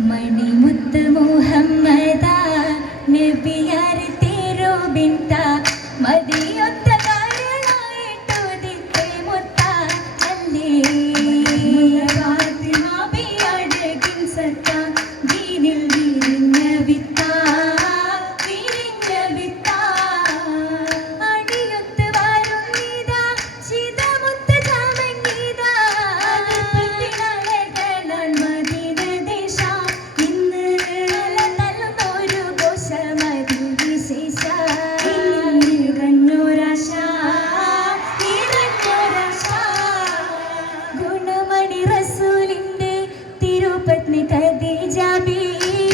മണിമുത്ത് മുഹമ്മദ നബിയാർ തിരു ബിന്ത മദിയൊത്ത കാരണായിട്ടുദിത്തെ മുത്ത അല്ലേ നബിയഴകിൻ സത്ത ദീനിൽ വിരിഞ്ഞ വിത്ത അണിയൊത്ത് വരുന്നിതാ ചിതമുത്ത ചാമങ്ങിത മദീന ദേശ ഇന്ന് നല്ലൊരു ഘോഷമതി വിശേഷ ഗുണമണി റസൂലിന്റെ തിരുപത്നി ഖദീജ ബി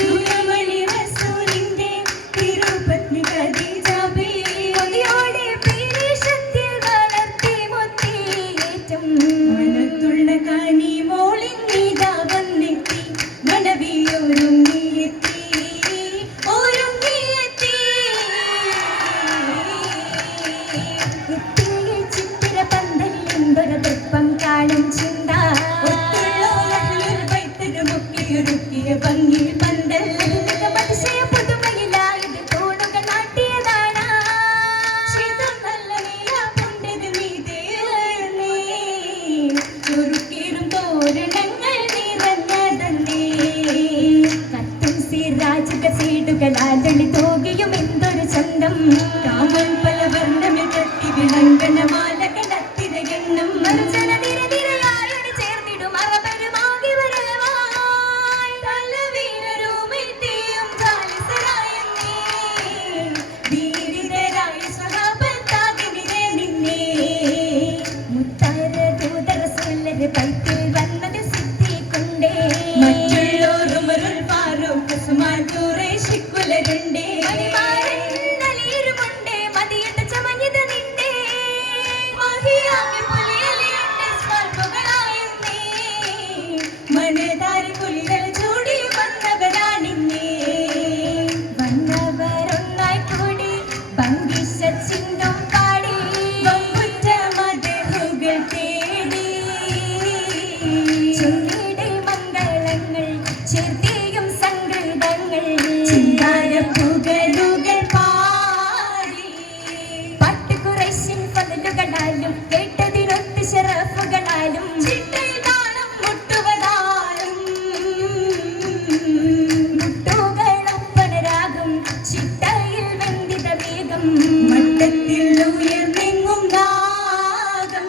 ഗുണമണി റസൂലിന്റെ തിരുപത്നി ഖദീജ ബി കൊതിയോടെ പീരീഷത്തിൽ വളർത്തി മുത്തിയേറ്റം മനത്തുള്ള കനി മോളിങ്ങിതാ വന്നെത്തി മണവിയൊരുങ്ങിയെത്തി ചിത്തിര പന്തലിലൊരു ദൃപ്പം കാണും ചിന്ത മുക്കിയൊരുക്കിയ ഭംഗി പന്തൽ അതിശയ പുതുമയിലായത് തോണുകൾ നാട്ടിയതാണ് ചിതം നല്ല നീലാപുണ്ടത് മീതേ ഒരുക്കിയിടും തോരണങ്ങൾ നിറഞ്ഞതന്നേ കത്തും സിറാജുക സീടുകളാലി തോകിയും എന്തൊരു ചന്തം കാമൻ പല വർണ്ണമിൽ കത്തി വിളങ്കന മാലകളത്തിര എണ്ണം മനുജന നിരനിരയായി ചേർന്നിടും അറബരുമാകി വരവായി തലവീരരുമെത്തിയും ഖാലിസരായെന്നേ വീരിതരായ സ്വഹാബത്താകിനിരെ നിന്നേ മുത്താര ദൂതർ റസൂലര് പൈത്തിൽ വന്നത് സിദ്ദീഖുണ്ടേ മറ്റുള്ളോരും ഉമറുൽ ഫാറൂഖ് ഉസ്മാൻ ഖുറൈശി കുലരുണ്ടേ മനതാരി പുലികൾ ചൂടി വന്നവരാണിന്നേ വന്നവരൊന്നായി കൂടി ഭംഗിച്ച ചിന്തും പാടി ബഹുറ്റ മദഹുകൾ തേടി ചൊല്ലിടെ മംഗളങ്ങൾ ചേർത്തിയും സംഗീതങ്ങൾ ചിന്താര പുകലുകൾ പാടി പട്ട് ഖുറൈശിൻ ഫضലുകളാലും കേട്ടതിനൊത്ത് ശറഫുകളാലും മട്ടത്തിൽ ഉയർന്നെങ്ങും നാഗം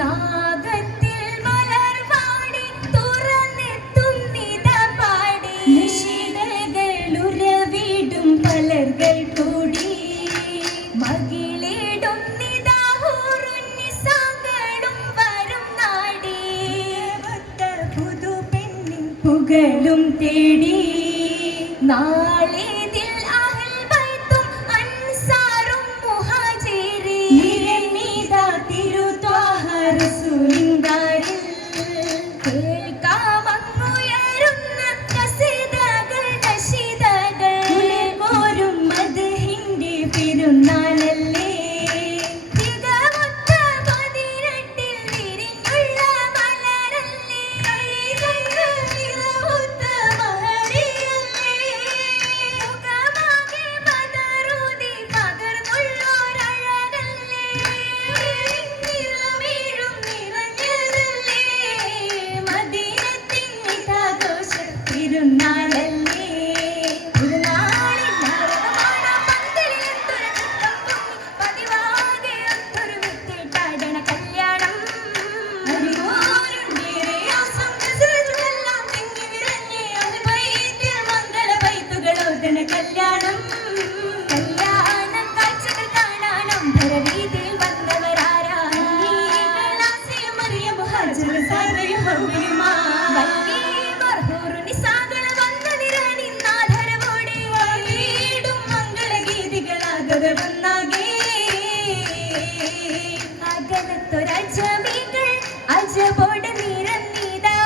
നാഗത്തിൽ മലർവാടി തുറന്നെത്തുന്നിത പാടി നിശിതകളുരവിടും പലർകൾ കൂടി മകിളിടുന്നിതാഹൂറുന്നിസാകളും വരും നാടി പുതു പെണ്ണിൻ പുകളും തേടി നാളേതിൽ അഹ്ൽ ബൈത്തും അൻസാറും മുഹാജിരീൻ നീതാ തിരുത്വാഹ റസൂലിൻദാരിൽ കേൾക്കാമങ്ങുയരുന്ന ഖസീദകൾ നശീദകൾ കുളിർപോരും മദ്ഹിന്റെ പെരുന്നാളല്ലേ തികവൊത്ത പതിനെട്ടിൽ വിരിഞ്ഞുള്ള മലരല്ലേ നിറവൊത്ത മഹരിയല്ലേ മുഖമാകെ ബദറൂതി പകർന്നുള്ളൊരഴകല്ലേ നിറമേഴും നിറഞ്ഞതല്ലേ മദീനത്തിൻ നിതാഘോഷ തിരുനാളല്ലേ ഒരു നാളിൽ നരകമാണ് പന്തലിലെത്തൊരു ചിത്തം പൊങ്ങി പതിവാകെ ഒത്തൊരു വിത്തിട്ടാടണ കല്യാണം അറിവോരുണ്ടേറെയാസം ഗസലുകളെല്ലാം തിങ്ങി നിറഞ്ഞേ അത് ബൈത്തിൽ മംഗള ബൈത്തുകളോദന കല്യാണം കല്യാണ കാഴ്ചകൾ കാണാൻ അമ്പരവീതിയിൽ വന്നവരാരാ മറിയം ഹാജർ സാറയും ഹൗവയുമാ വല്ലീ മർഹൂറുനിസാകൾ വന്ന നിറനിന്നാധരവോടെ വീടും മംഗളഗീതികളാകവെ വന്നാകെ അകലത്തൊരജമികൾ അജബോടെ നിറഞ്ഞിതാ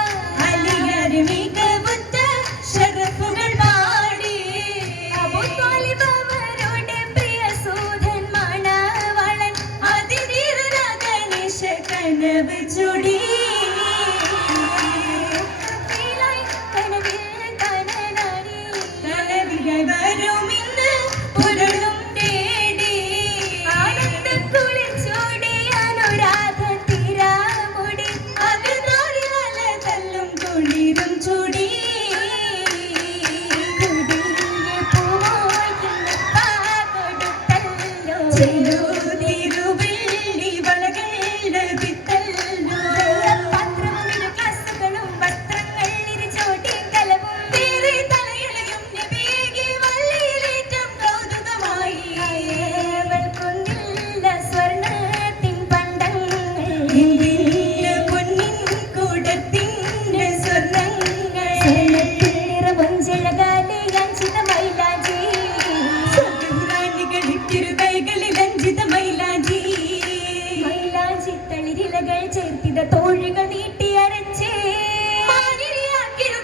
അലിയാർ മികവുറ്റ ശരഫുകൾ പാടി അബൂ ത്വാലിബ് അവരുടെ പ്രിയ സൂതൻ മണവാളൻ അതിധീരനാ ഗണേശ കനവ് ചൊടി തോഴികൾ നീട്ടി അരച്ചേ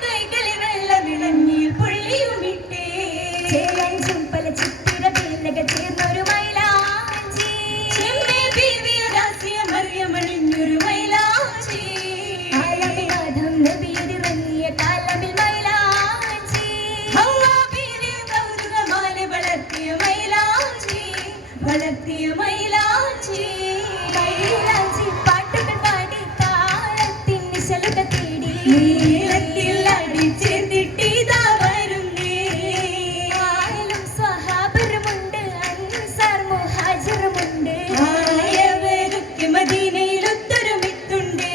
കൈകളിൽ വെള്ളമിളങ്ങിൽ പുള്ളിയുമിട്ടേ ചേലഞ്ചും പല ചിത്തിര വേലക ചേർന്നൊരു മൈലാഞ്ചി മറിയമണിഞ്ഞൊരു മൈലാഞ്ചി ആലമിനാഥം നബിയുതിറങ്ങിയ കാലമിൽ മൈലാഞ്ചി കൗതുകമാല വളർത്തിയ മൈലാഞ്ചി മൈലാഞ്ചി പാട്ടുകൾ പാടി താളത്തിൻ നിശലുക തേടി നീളത്തിൽ അടിച്ചേർത്തിട്ടിതാ വരുന്നേ ആയാലും സ്വഹാബറുമുണ്ട് അൻസാർ മുഹാജിറുമുണ്ട് ആയവരൊക്കെ മദീനയിലൊത്തൊരുമിത്തുണ്ടേ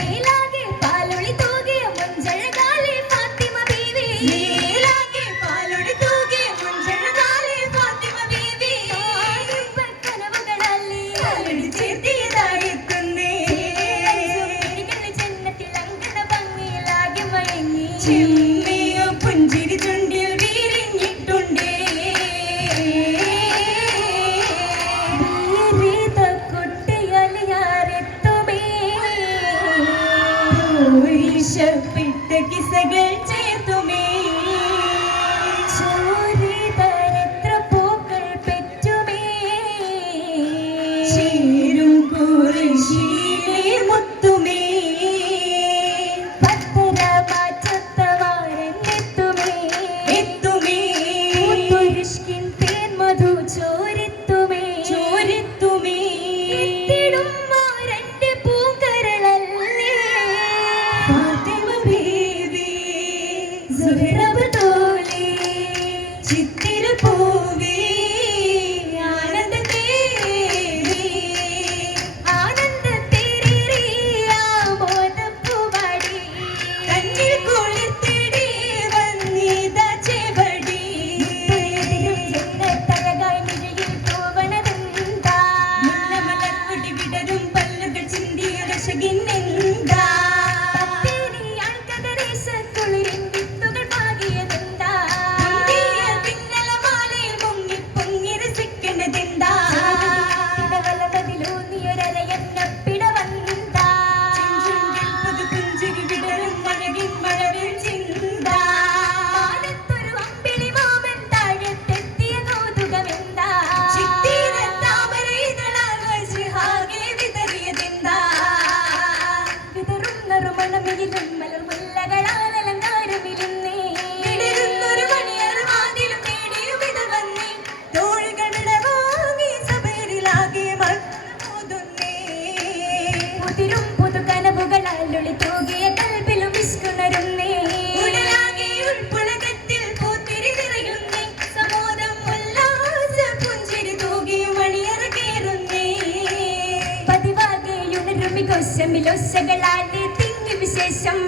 നീലാകെ പാലൊളി തൂകിയ മുഞ്ചഴകാലെ ഫാത്തിമ ബീവി നീലാകെ പാലൊളി തൂകിയ മുഞ്ചഴകാലെ ഫാത്തിമ ബീവി കനവുകളല്ലേ പാലൊളി ചേർത്തിയതായെത്തുന്നേ ജന്നത്തിൽ അങ്കണ ഭംഗിയിലാകെ മയങ്ങി ചിമ്മിയോ പുഞ്ചിരി ചുണ്ടിൽ വീരിഞ്ഞിട്ടുണ്ടേ ിട്ട കിസകൾ ചേർത്തുമേ ചോരിതരത്ര പൂക്കൾ പെറ്റുമേ ചേരും കുറശീലേ മുത്തുമേ പത്തര മാറ്റത്തവാരെത്തുമേ എത്തുമേ പുരുഷ്കിൻ തേൻ മധു ചോരിത്തുമേ എത്തിടും രണ്ട് പൂങ്കരളല്ലേ ഫാത്തിമ ബീവി സുഹറബ് തോലി ചിത്തിര പൂവി ആനന്ദ തേരി ആമോദപ്പൂവാടി കണ്ണിൽ കുളിർത്തിടി വന്നിത ചെവടി ജന്നത്തഴകായി മിഴിയിൽ പൂവണതെന്താ മലർക്കൊടി വിടരും പല്ലുകൾ ചിന്തിയ രശകിന്നെന്താ വിശേഷം